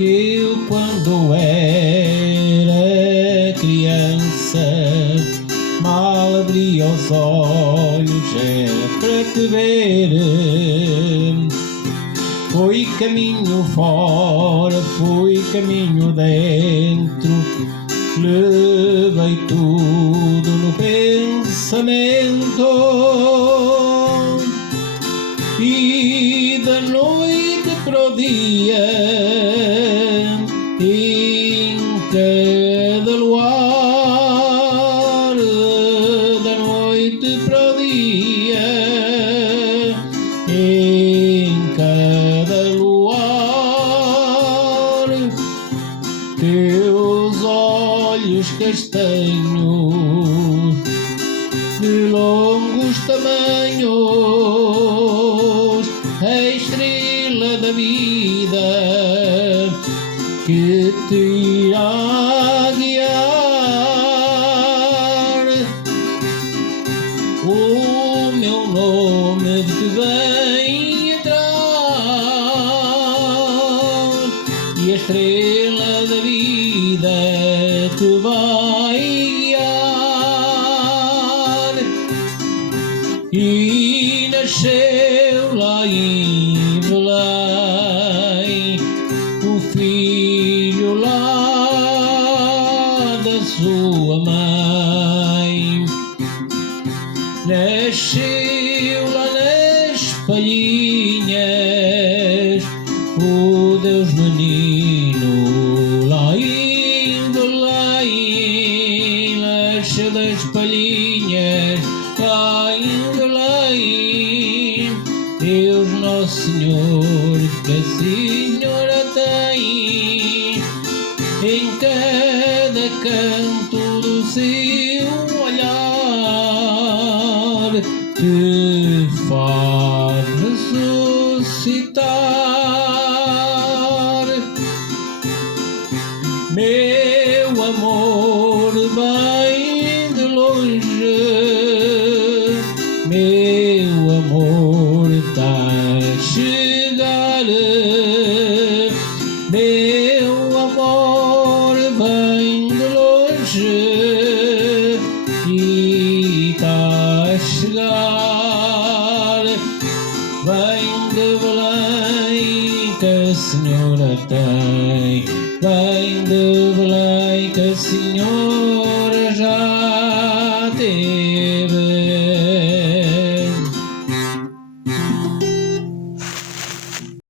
Eu, quando era criança, mal abria os olhos, era para te ver. Foi caminho fora, foi caminho dentro, levei tudo no pensamento. E da noite para o dia, em cada luar, da noite para o dia, em cada luar, teus olhos castanhos, de longos tamanhos, a estrela da vida que te irá guiar. O meu nome te vem atrás e a estrela da vida te vai guiar. E nasceu lá em Belém o filho lá da sua mãe. Nasceu lá nas palhinhas o Deus menino lá em Belém. Nasceu das palhinhas lá em Belém, Deus Nosso Senhor, que a Senhora tem em cada canto do seu olhar, te faz ressuscitar. Meu amor vem de longe, meu amor está a chegar. Meu amor vem de longe e está a chegar. Vem de Belém que a Senhora tem, vem de Belém que a Senhora já